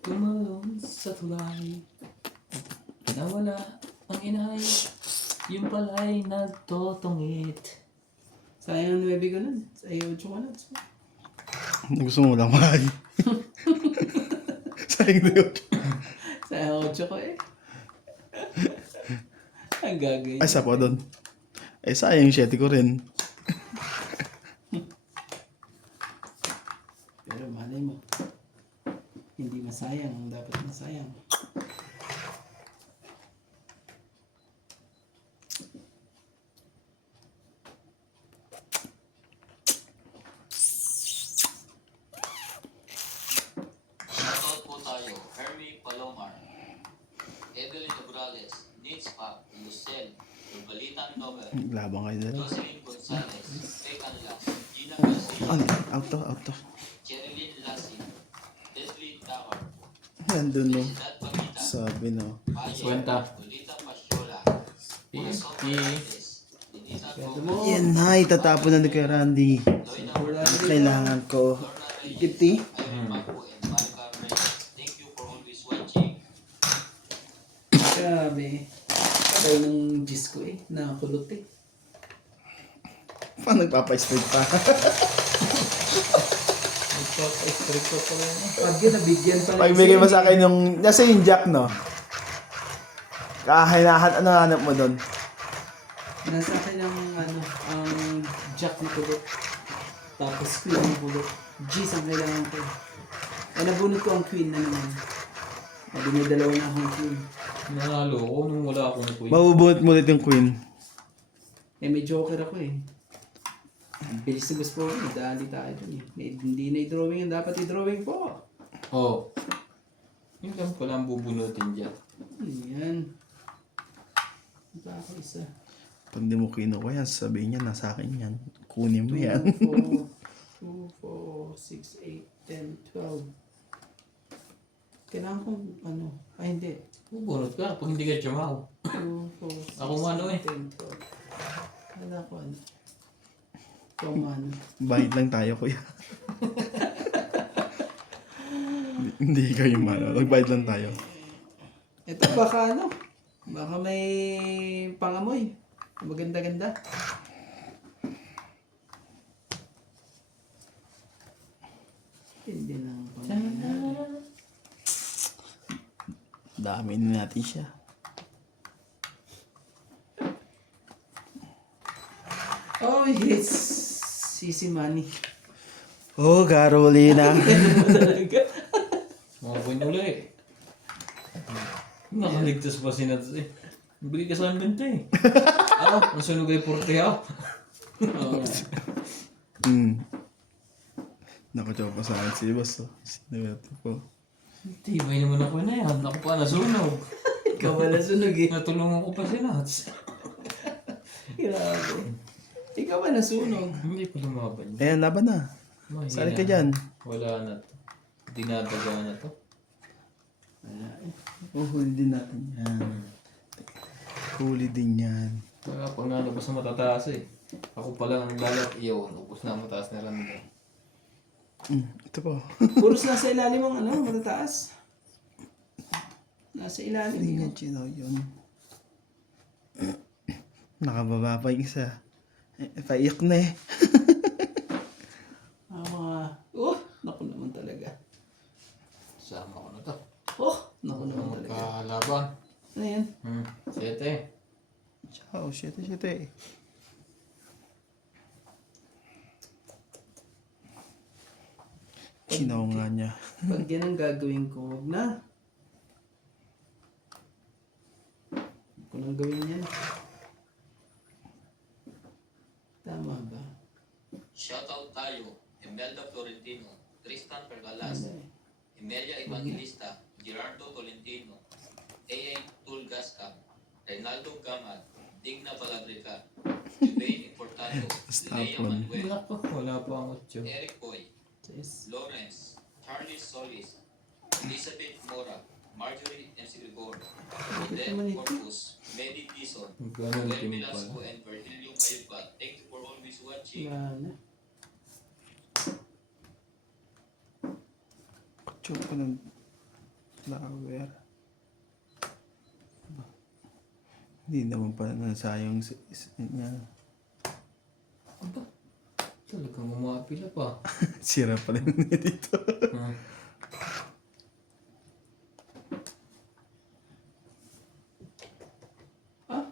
Tumalon sa tulay. Nawala ang inay. Yung pala'y nagtotongit. Sayang ang 9 ko nun. Sayang 8 ko nun. Gusto mo lang mahal. Sayang na yun. Sayang 8 ko eh. Ang gagawin. Ay, sa po doon. Eh, sayang 7 ko rin. Pero malay mo. Hindi masayang. Ang dapat masayang. Shoutout po tayo, Hermie Palomar, Evelyn Nograles, Nitz Pa, Lucel, Lubalitan Nobel, Labang kayo dalawa. Jocelyn Gonzalez, Faye Canlas, Gina Garcia, Ano? Out to. Cherilyn Lassie, Leslie Tawar, Nandun no. Dad Pagita, Sabi no. Paye, Kwenta. Lolita Pasyola, Corazon Eh, Fernandez, Denisa Gomez, Yan na, itatapon na ni kay Randy. Loina Kailangan ko. Lorna Reyes, Iti. Irene Macu, and Marika Reyes. Thank you for always watching. Grabe. Sabay ng Diyos ko eh. Nakakulot eh. Paano nagpapa-straight pa? nagpapa-strip ko pa rin. Pag yun, nabigyan pala. Pagbigay mo sa akin yung, nasa yung jack no? Kahinahan, ano hanap mo doon? Nasa akin ang ano, ang jack na kulot. Tapos queen na kulot. G's ang kailangan ko. Ay, nabunot ko ang queen na naman. Sabi may dalawa na akong queen. Nanalo ko nung wala akong queen. Mabubunot mo ulit yung queen. Eh, may joker ako eh. Ang bilis na gusto ko. Nadali tayo dun eh. Hindi na i-drawing yung dapat i-drawing po. Oh. Yung lang pala ang bubunutin dyan. Yan. Ito ako isa. Pag di mo kinuha yan, sabihin niya, nasa akin yan. Kunin mo yan. 2, 4, 6, 8, 10, 12. Kailangan kong ano. Ay, hindi. Bubunot ka pag hindi ka tsumaw. 2, 4, 6, Ako man, eh. 10, 12. Kala ko ano. Ikaw man. Bahid lang tayo, kuya. Hindi kayo mano. Nagbayad lang tayo. Ito baka ano. Baka may pangamoy. Maganda-ganda. Hindi na ang pangamoy. Dami na natin siya. Oh, yes. Sisi money. Oh, Carolina. Mga coin uli. Nakaligtas pa si Nats eh. Bigay ka sa amin eh. Ang sunog ay 40 ako. Oo. Nakachopa sa akin si boss. Oh. Sinagati po. Tibay naman ako na yan. Ako pa nasunog. Ikaw wala sunog eh. Natulungan ko pa si Nats. Grabe. Ikaw ba nasunog? Hindi pa lumaban. Ayan, laban na. Mahina. Sali ka dyan. Wala na to. Dinadaga na to. Wala eh. Huli din natin yan. Huli din yan. Kaya pag nalabas na matataas eh. Ako pa lang ang lalat. Iyon, ubos na ang mataas na randa. Ito po. Puros nasa ilalim ang ano, matataas. Nasa ilalim. Hindi yan, Chino, yun. Nakababa pa yung isa. Paiyak na eh. Naku naman talaga. Sama ko na to. Naku naman talaga. Magkalaban. Ano yan? 7. Sinaw nga niya. Pag yan ang gagawin ko, huwag na. Huwag ko nang gawin yan. Tama ba? Shoutout tayo, Imelda Florentino, Tristan Pergalas, Ano eh. Emelia Evangelista, Gerardo Tolentino, A.A. Tulgascam, Reynaldo Gamal, Digna Balagrica, Jubain Importando, Stop Lea one. Manuel, Wala pa. Wala pa ang 8. Eric Boy, Yes. Lawrence, Charlie Solis, Elizabeth Mora, Marjorie M. Sigor, Odette naman ito. Corpus, Medi Dizon, Ganun Joel team Velasco, pala. and Virgilio Mayuga. Thank you for always watching. Wala na. Kutsyon ko ng flower. Hindi naman pala nasayang niya. Aba, talagang umapila pa. Sira pala yun niya dito. Hmm. Ah,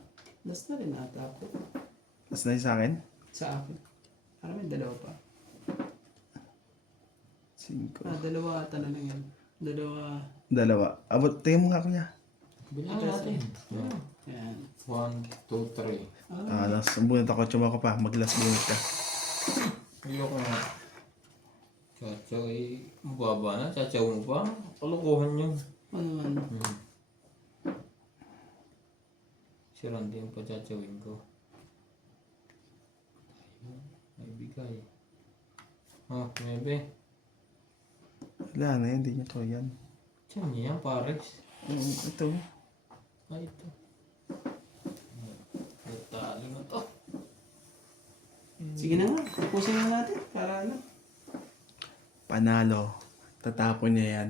last na rin ata ako. Mas na sa akin? Sa akin. Parang may dalawa pa. 5. Ah, dalawa ata na lang yan. Dalawa. Abot, tingin mo nga kuya. Bilang natin. Yan. 1, 2, 3. Last bunot ako, tsuma ko pa. Mag-last bunot ka. Ayoko nga. Chachaw eh, mababa na. Chachaw mo pa. Kalukuhan yun. Ano man. Si Randy yung pachachawin ko. Ayun, may bigay. Oh, maybe. Wala na yan, hindi niya to yan. Diyan niya yan, pares. Ito. Ay, ito. Natalo na to. Sige na nga. Tapusin na natin. Para ano. Panalo. Tatapon niya yan.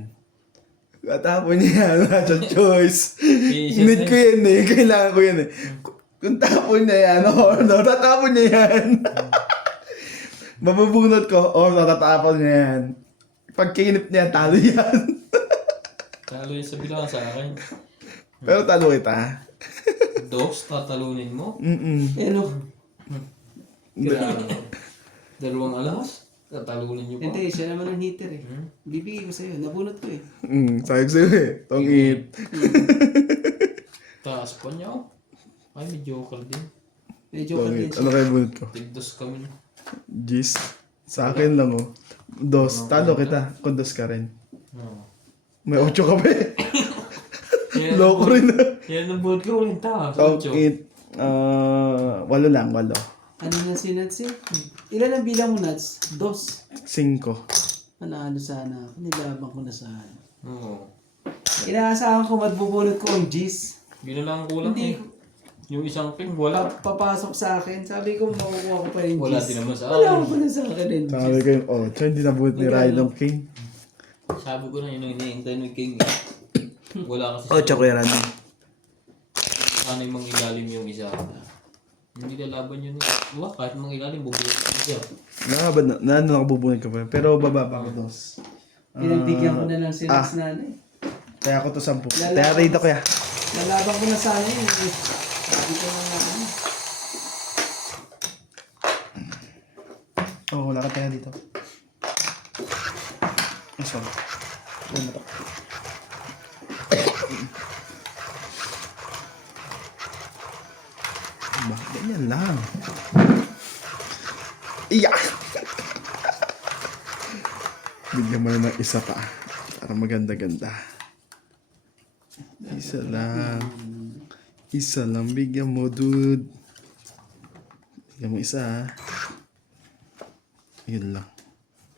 Tatapon niya yan. Wala siyang choice. I-shot Need na ko yan eh. Kailangan ko yan eh. Kung tapon niya yan, or no, tatapon niya yan. Mabubunot ko, or no, tatapon niya yan. Pag kinip niya, talo yan. Talo yun sa bilangan sa akin. Pero talo kita. Dos, tatalunin mo. Eh no. Grabe. Dalawang alas, tatalunin niyo pa. Hindi, siya naman ang hitter eh. Hmm? Bibigay ko sa'yo. Nabunot ko eh. Sabi ko sa'yo eh. Tongit. Taas pa niya oh. Ay, may joker din. Medyo ka din Tongit. siya. Ano kayo bunot ko? Tigdos kami. Gis. Sa akin lang oh. Dos. Talo kita. Kung dos ka rin. Oh. May 8 ka pa eh. Yan, Loko rin ah. yan ang buhat ko ulit ta. Tongit. 8 lang. 8. Ano na si Nuts eh? Ilan ang bilang mo Nuts? 2. 5. Panalo sana ako. Nilabang ko na sana. Oo. Inaasahan ko magbubunot ko ang G's. Yun na lang ang kulang Hindi eh. Yung isang ping, wala. Papasok sa akin. Sabi ko makukuha ko pa rin Wala G's. din naman sa Wala akin. ko na sa akin rin Sabi G's. ko yung 8. Hindi nabunot ni Ryan King. Sabi ko na yun ang hinihintay ng king. Wala kasi 8 ko yan, Randy. sana yung mga ilalim yung isa. Hindi lalaban yun eh. Diba? Kahit mga ilalim, bubuhat siya. Nakabad na nakabubunot ka pa. Pero bababa ko 2. Pinagbigyan ko na lang si Nuts nanay. Kaya ako to 10. Kaya rito ko ya. Nalabang ko na sana yun. Sabi ko na ano. Oh, wala ka tayo dito. Ay, sorry. Ano to? Ba, ganyan lang. Iya! Bigyan mo na ng isa pa. Para maganda-ganda. Isa lang. Isa lang. Bigyan mo, dude. Bigyan mo isa, ha. Yun lang.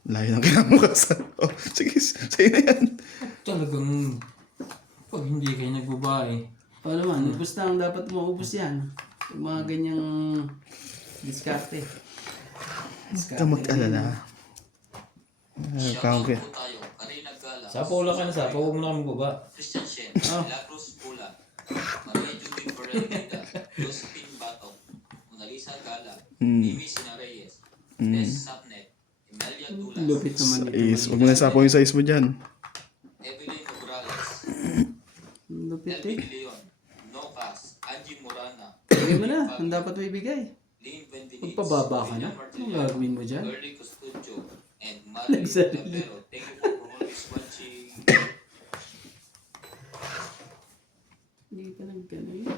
Layo ng kinamukasan. Oh, sige, sa'yo na yan. Talagang, pag hindi kayo nagbabae, O naman, ubus na ang dapat maubos yan. Yung mga ganyang diskarte. Huwag ka mag-alala. Shoutout po tayo, Karina Gala, sapo wala ka na sapo, huwag mo na kami baba. Christian Shen, Milagros Pula, Maria Judith Ferreira, Josephine Bato, Mona Lisa Gala, Mimi Sina Reyes, Tess Sapnet, Emelia Dulas, Lupit naman ito. Is, huwag mo na sapo yung size mo dyan. Evelyn Nograles, Lupit Elvin eh. Leon, Nocas, Angie Morana, Bigay mo na. Ang dapat mo ibigay. Lynn Benveniste, Magpababa ka na. William Anong Martellano, gagawin mo dyan? Curly Custudio, and Marie Nagsarili. Lapero. Thank you for always watching. Hindi ka nagganun.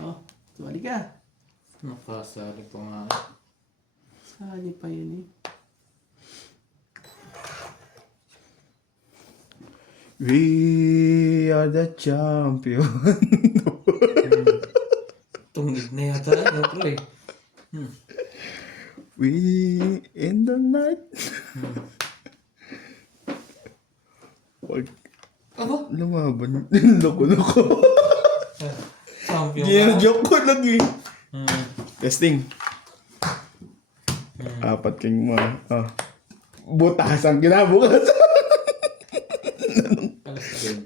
Oh, sumali ka. Nakasali pa nga. Sali pa yun eh. We are the champion. Tungig na yata ano pre. We in the night. Wag Aba? lumaban. Loko. Champion Ginajoke ko lang eh. Hmm. Testing. Apat kayong mga... butas ang kinabukas.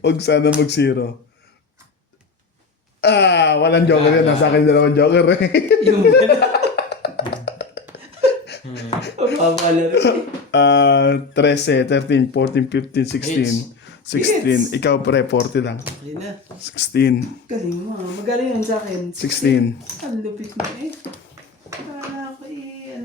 Huwag sana mag-zero. Walang joker yan. Nasa akin dalawang joker eh. Yung Pabala rin. 13, 13, 14, 15, 16. 16. Ikaw pre, 40 lang. Okay na. 16. Galing mo. Magaling yan sa akin. 16. Ang lupit mo eh. Para ako eh.